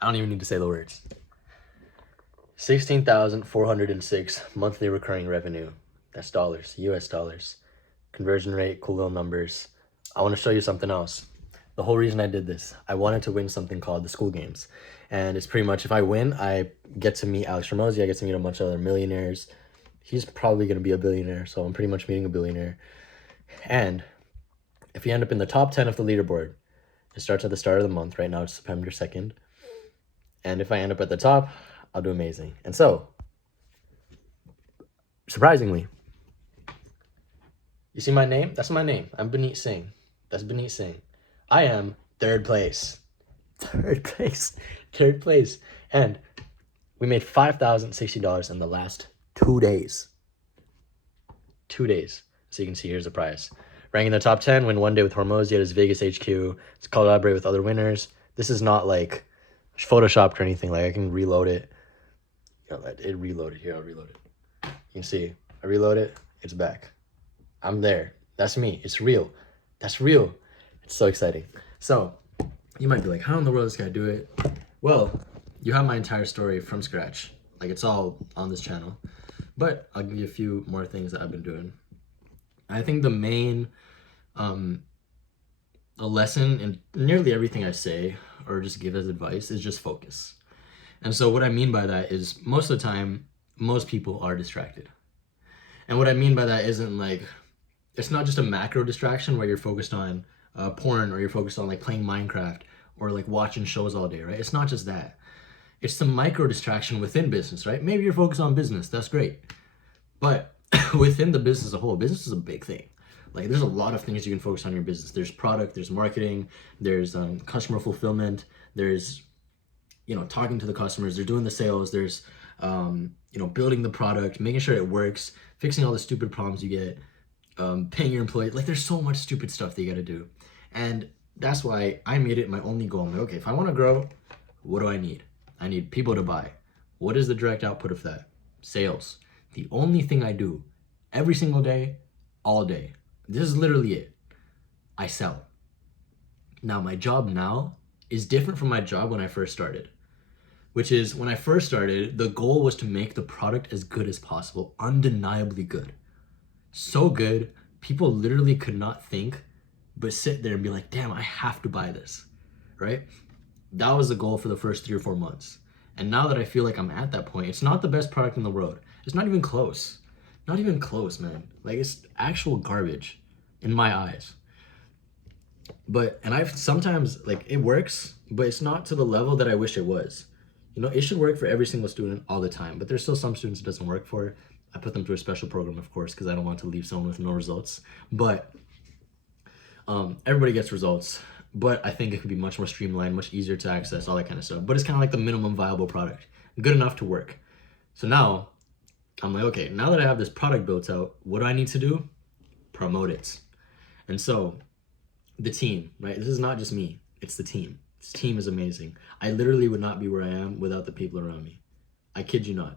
I don't even need to say the words. 16,406 monthly recurring revenue. That's dollars, US dollars. Conversion rate, cool little numbers. I want to show you something else. The whole reason I did this, I wanted to win something called the school games. And it's pretty much if I win, I get to meet Alex Ramosi, I get to meet a bunch of other millionaires. He's probably going to be a billionaire, so I'm pretty much meeting a billionaire. And if you end up in the top 10 of the leaderboard, it starts at the start of the month. Right now it's September 2nd. And if I end up at the top, I'll do amazing. And so, surprisingly, you see my name? That's my name. I'm Baneet Singh. That's Baneet Singh. I am third place. Third place. Third place. And we made $5,060 in the last 2 days. 2 days. So you can see here's the prize. Ranking in the top 10, win one day with Hormozy at his Vegas HQ. It's collaborate with other winners. This is not like photoshopped or anything. Like I can reload it. It reloaded. Here, I'll reload it. You can see, I reload it. It's back. I'm there. That's me. It's real. That's real. It's so exciting. So you might be like, how in the world does this guy do it? Well, you have my entire story from scratch. Like it's all on this channel. But I'll give you a few more things that I've been doing. I think the main a lesson in nearly everything I say or just give as advice is just focus. And so what I mean by that is most of the time, most people are distracted. And what I mean by that isn't like, it's not just a macro distraction where you're focused on porn or you're focused on like playing Minecraft or like watching shows all day, right? It's not just that. It's the micro distraction within business, right? Maybe you're focused on business, that's great. But within the business as a whole, business is a big thing. Like there's a lot of things you can focus on in your business. There's product, there's marketing, there's customer fulfillment, there's, talking to the customers, they're doing the sales, there's, building the product, making sure it works, fixing all the stupid problems you get, paying your employees. Like there's so much stupid stuff that you got to do. And that's why I made it my only goal. I'm like, okay, if I want to grow, what do I need? I need people to buy. What is the direct output of that? Sales. The only thing I do every single day, all day. This is literally it. I sell. Now, my job now is different from my job when I first started, which is when I first started, the goal was to make the product as good as possible, undeniably good. So good, people literally could not think but sit there and be like, damn, I have to buy this, right? That was the goal for the first 3 or 4 months. And now that I feel like I'm at that point, it's not the best product in the world. It's not even close. Not even close, man. Like it's actual garbage in my eyes. And I've sometimes like it works, but it's not to the level that I wish it was. It should work for every single student all the time, but there's still some students it doesn't work for. I put them through a special program, of course, because I don't want to leave someone with no results. But everybody gets results. But I think it could be much more streamlined, much easier to access, all that kind of stuff. But it's kind of like the minimum viable product, good enough to work. So now I'm like, okay, now that I have this product built out, what do I need to do? Promote it. And so the team, right? This is not just me, it's the team. This team is amazing. I literally would not be where I am without the people around me. I kid you not.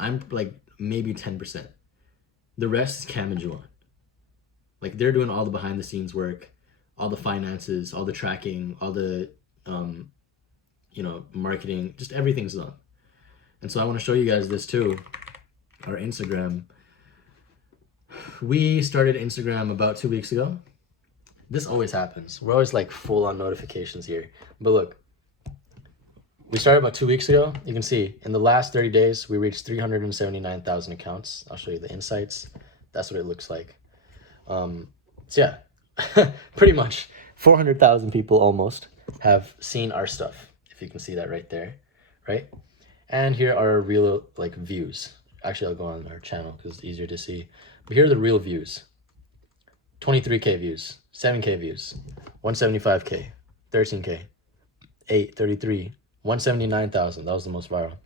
I'm like maybe 10%. The rest is Cam and Juwan. Like they're doing all the behind the scenes work, all the finances, all the tracking, all the, marketing, just everything's done. And so I want to show you guys this too, our Instagram. We started Instagram about 2 weeks ago. This always happens. We're always like full on notifications here. But look, we started about 2 weeks ago. You can see in the last 30 days, we reached 379,000 accounts. I'll show you the insights. That's what it looks like. So yeah, pretty much 400,000 people almost have seen our stuff. If you can see that right there, right? And here are our real like views. Actually, I'll go on our channel because it's easier to see. But here are the real views. 23K views, 7K views, 175K, 13K, 833, 179,000. That was the most viral.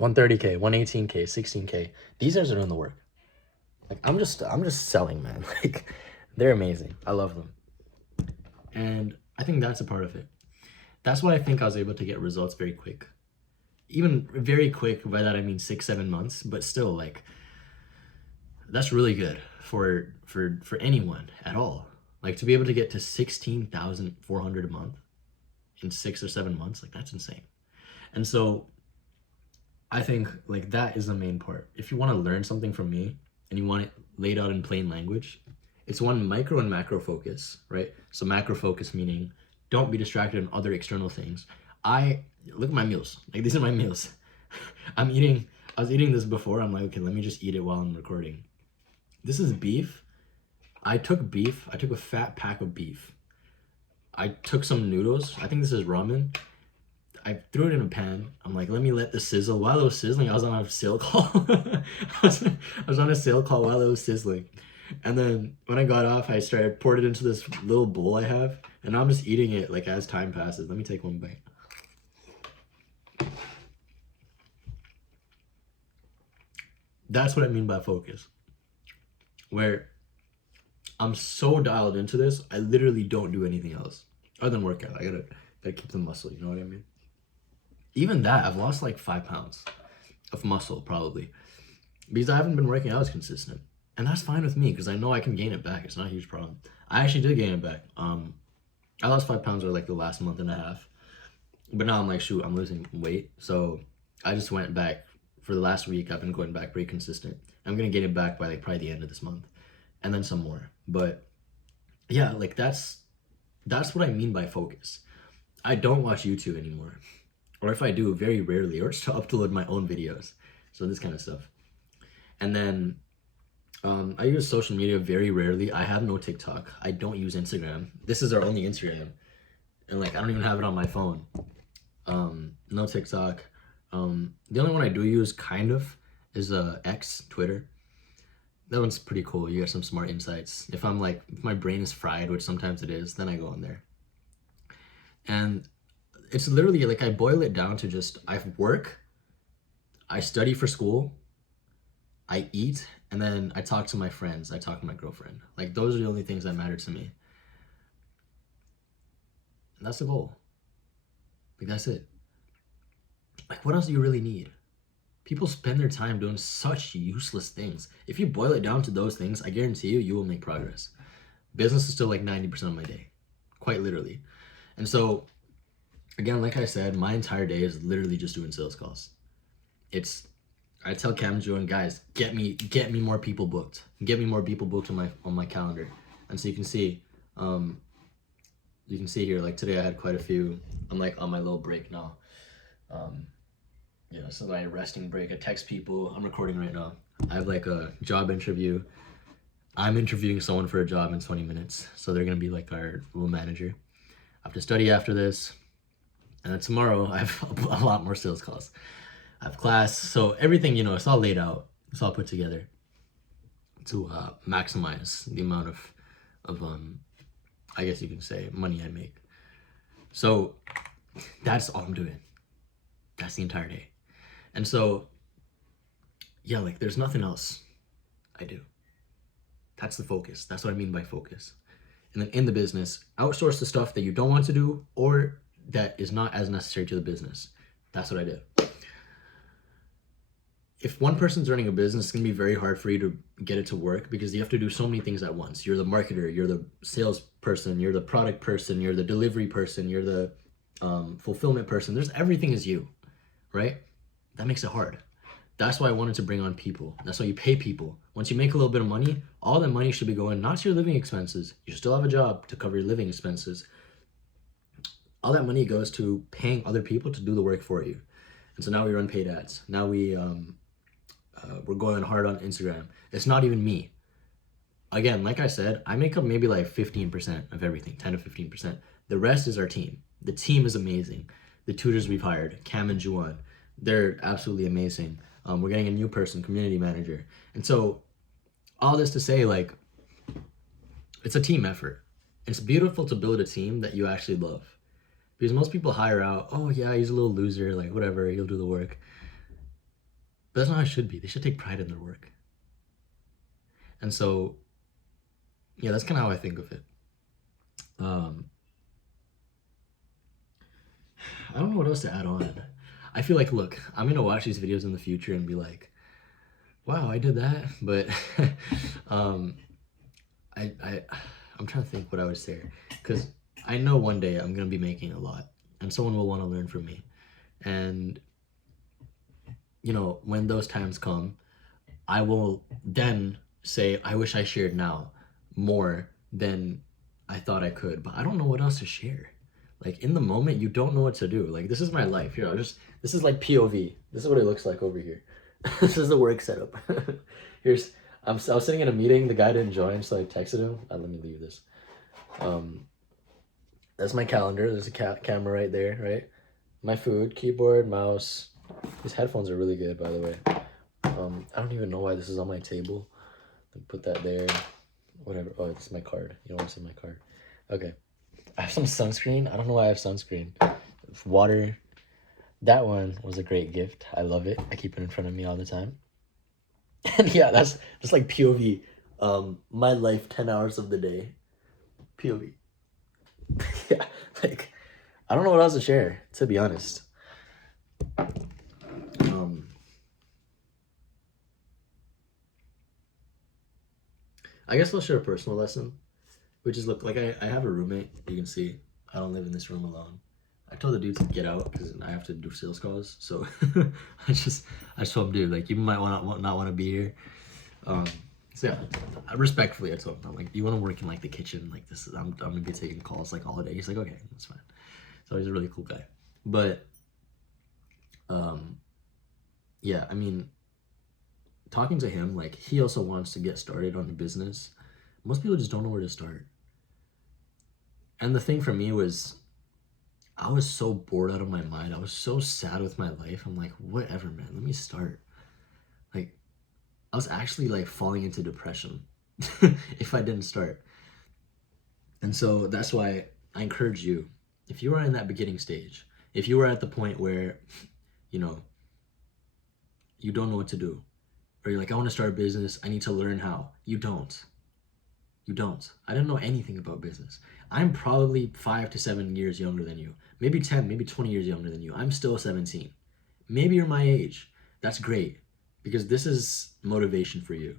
130K, 118K, 16K. These guys are doing the work. Like I'm just selling, man. Like they're amazing. I love them. And I think that's a part of it. That's why I think I was able to get results very quick. Even very quick, by that I mean 6-7 months, but still like that's really good for anyone at all. Like to be able to get to 16,400 a month, in 6 or 7 months. Like, that's insane. And so I think like that is the main part. If you want to learn something from me and you want it laid out in plain language, it's one micro and macro focus, right? So macro focus meaning don't be distracted on other external things. I look at my meals. Like, these are my meals. I was eating this before. I'm like, okay, let me just eat it while I'm recording. This is beef. I took a fat pack of beef. I took some noodles. I think this is ramen. I threw it in a pan. I'm like, let me let this sizzle. While it was sizzling, I was on a sale call. I was on a sale call while it was sizzling. And then when I got off, poured it into this little bowl I have, and now I'm just eating it like as time passes. Let me take one bite. That's what I mean by focus. Where I'm so dialed into this, I literally don't do anything else other than workout. I gotta keep the muscle, you know what I mean? Even that, I've lost like 5 pounds of muscle probably because I haven't been working out as consistent. And that's fine with me because I know I can gain it back. It's not a huge problem. I actually did gain it back. I lost 5 pounds over like the last month and a half. But now I'm like, shoot, I'm losing weight. So I just went back for the last week. I've been going back pretty consistent. I'm going to gain it back by like probably the end of this month and then some more. But yeah, like that's what I mean by focus. I don't watch YouTube anymore. Or if I do, very rarely, or just to upload my own videos. So this kind of stuff. And then I use social media very rarely. I have no TikTok. I don't use Instagram. This is our only Instagram. And like, I don't even have it on my phone. No TikTok. The only one I do use kind of is X, Twitter. That one's pretty cool. You get some smart insights. If my brain is fried, which sometimes it is, then I go on there. And it's literally like I boil it down to just I work, I study for school, I eat, and then I talk to my friends, I talk to my girlfriend. Like, those are the only things that matter to me. And that's the goal. Like, that's it. Like, what else do you really need? People spend their time doing such useless things. If you boil it down to those things, I guarantee you will make progress. Business is still like 90% of my day, quite literally. And so, again, like I said, my entire day is literally just doing sales calls. I tell Cam and Joe and guys, get me more people booked. Get me more people booked on my calendar. And so you can see here, like today I had quite a few. I'm like on my little break now. So my resting break. I text people. I'm recording right now. I have like a job interview. I'm interviewing someone for a job in 20 minutes. So they're gonna be like our little manager. I have to study after this. And then tomorrow I have a lot more sales calls. I have class, so everything, it's all laid out. It's all put together to maximize the amount of I guess you can say, money I make. So that's all I'm doing. That's the entire day. And so, yeah, like there's nothing else I do. That's the focus. That's what I mean by focus. And then in the business, outsource the stuff that you don't want to do or that is not as necessary to the business. That's what I did. If one person's running a business, it's going to be very hard for you to get it to work because you have to do so many things at once. You're the marketer, you're the sales person, you're the product person, you're the delivery person, you're the fulfillment person. Everything is you, right? That makes it hard. That's why I wanted to bring on people. That's why you pay people. Once you make a little bit of money, all that money should be going not to your living expenses. You should still have a job to cover your living expenses. All that money goes to paying other people to do the work for you. And so now we run paid ads. Now we're going hard on Instagram. It's not even me. Again, like I said, I make up maybe like 15% of everything, 10 to 15%. The rest is our team. The team is amazing. The tutors we've hired, Cam and Juwan, they're absolutely amazing. We're getting a new person, community manager. And so all this to say, like, it's a team effort. It's beautiful to build a team that you actually love. Because most people hire out, oh yeah, he's a little loser, like whatever, he'll do the work. But that's not how it should be. They should take pride in their work. And so, yeah, that's kind of how I think of it. I don't know what else to add on. I feel like, look, I'm gonna watch these videos in the future and be like, wow, I did that. But I'm trying to think what I would say, because I know one day I'm gonna be making a lot and someone will want to learn from me. And when those times come, I will then say, I wish I shared now more than I thought I could, but I don't know what else to share. Like, in the moment, you don't know what to do. Like, this is my life. Here, this is like POV. This is what it looks like over here. This is the work setup. Here's, I was sitting in a meeting. The guy didn't join, so I texted him. Let me leave this. That's my calendar. There's a camera right there, right? My food, keyboard, mouse. These headphones are really good, by the way. I don't even know why this is on my table. Put that there. Whatever. Oh, it's my card. You don't want to see my card. Okay. I have some sunscreen. I don't know why I have sunscreen. Water. That one was a great gift. I love it. I keep it in front of me all the time. And yeah, that's just like POV. My life, 10 hours of the day. POV. Yeah, like, I don't know what else to share, to be honest. I guess I'll share a personal lesson, which is, look, like, I have a roommate. You can see I don't live in this room alone. I told the dude to get out because I have to do sales calls. So I just told him, dude, like, you might not want to be here. So yeah, respectfully, I told him, I'm like, you want to work in like the kitchen? Like, this is I'm gonna be taking calls like all day. He's like, okay, that's fine. So he's a really cool guy. But yeah, I mean, talking to him, like, he also wants to get started on the business. Most people just don't know where to start. And the thing for me was, I was so bored out of my mind. I was so sad with my life. I'm like, whatever, man, let me start. Like, I was actually like falling into depression if I didn't start. And so that's why I encourage you, if you are in that beginning stage, if you are at the point where, you don't know what to do, or you're like, I want to start a business, I need to learn how. You don't. I didn't know anything about business. I'm probably 5 to 7 years younger than you. Maybe 10, maybe 20 years younger than you. I'm still 17. Maybe you're my age. That's great, because this is motivation for you.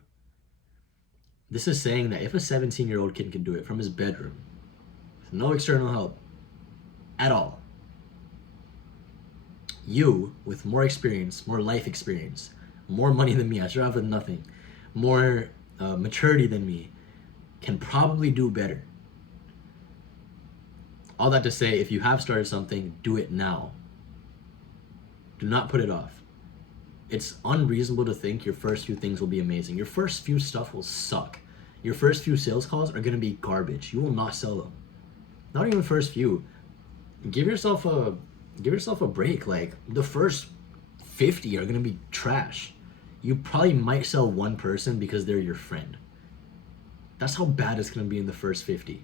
This is saying that if a 17-year-old kid can do it from his bedroom, with no external help at all, you, with more experience, more life experience, more money than me, I started off with nothing, more maturity than me, can probably do better. All that to say, if you have started something, do it now. Do not put it off. It's unreasonable to think your first few things will be amazing. Your first few stuff will suck. Your first few sales calls are gonna be garbage. You will not sell them. Not even first few. Give yourself a break. Like, the first 50 are gonna be trash. You probably might sell one person because they're your friend. That's how bad it's gonna be in the first 50.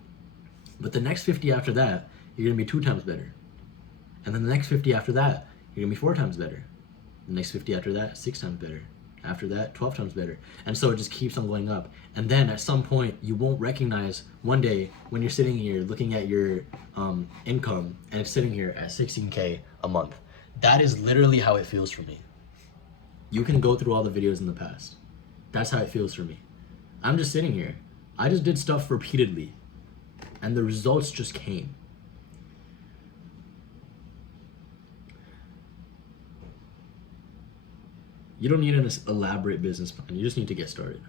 But the next 50 after that, you're gonna be 2 times better. And then the next 50 after that, you're gonna be 4 times better. The next 50 after that, 6 times better. After that, 12 times better. And so it just keeps on going up. And then at some point, you won't recognize one day when you're sitting here looking at your income and it's sitting here at 16K a month. That is literally how it feels for me. You can go through all the videos in the past. That's how it feels for me. I'm just sitting here. I just did stuff repeatedly, and the results just came. You don't need an elaborate business plan. You just need to get started.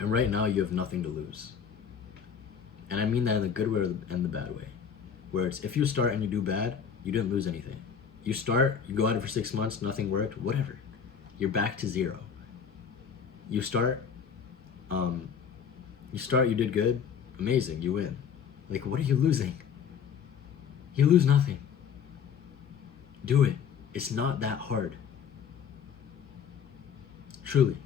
And right now, you have nothing to lose. And I mean that in the good way and the bad way. Where it's, if you start and you do bad, you didn't lose anything. You start, you go at it for 6 months, nothing worked, whatever. You're back to zero. You start, you did good, amazing, you win. Like, what are you losing? You lose nothing. Do it. It's not that hard. Truly.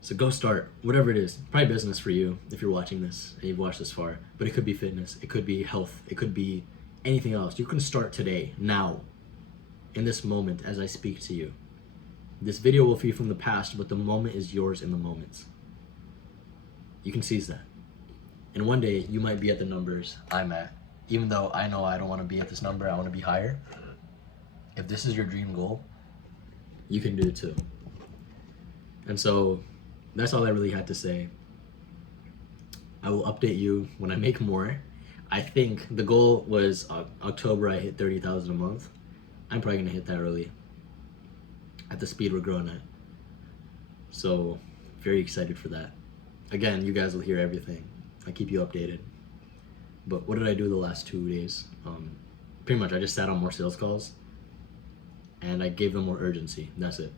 So go start, whatever it is. Probably business for you if you're watching this and you've watched this far. But it could be fitness, it could be health, it could be anything else. You can start today, now, in this moment as I speak to you. This video will be from the past, but the moment is yours in the moment. You can seize that. And one day you might be at the numbers I'm at. Even though I know I don't want to be at this number, I want to be higher. If this is your dream goal, you can do it too. And so that's all I really had to say. I will update you when I make more. I think the goal was October. I hit 30,000 a month. I'm probably gonna hit that early at the speed we're growing at. So very excited for that. Again, you guys will hear everything. I keep you updated. But what did I do the last 2 days? Pretty much, I just sat on more sales calls, and I gave them more urgency. That's it.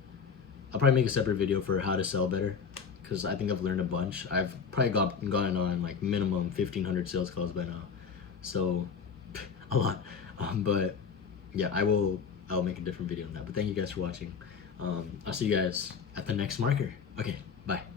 I'll probably make a separate video for how to sell better, because I think I've learned a bunch. I've probably gotten on like minimum 1,500 sales calls by now, so a lot. But yeah, I'll make a different video on that. But thank you guys for watching. I'll see you guys at the next marker. Okay, bye.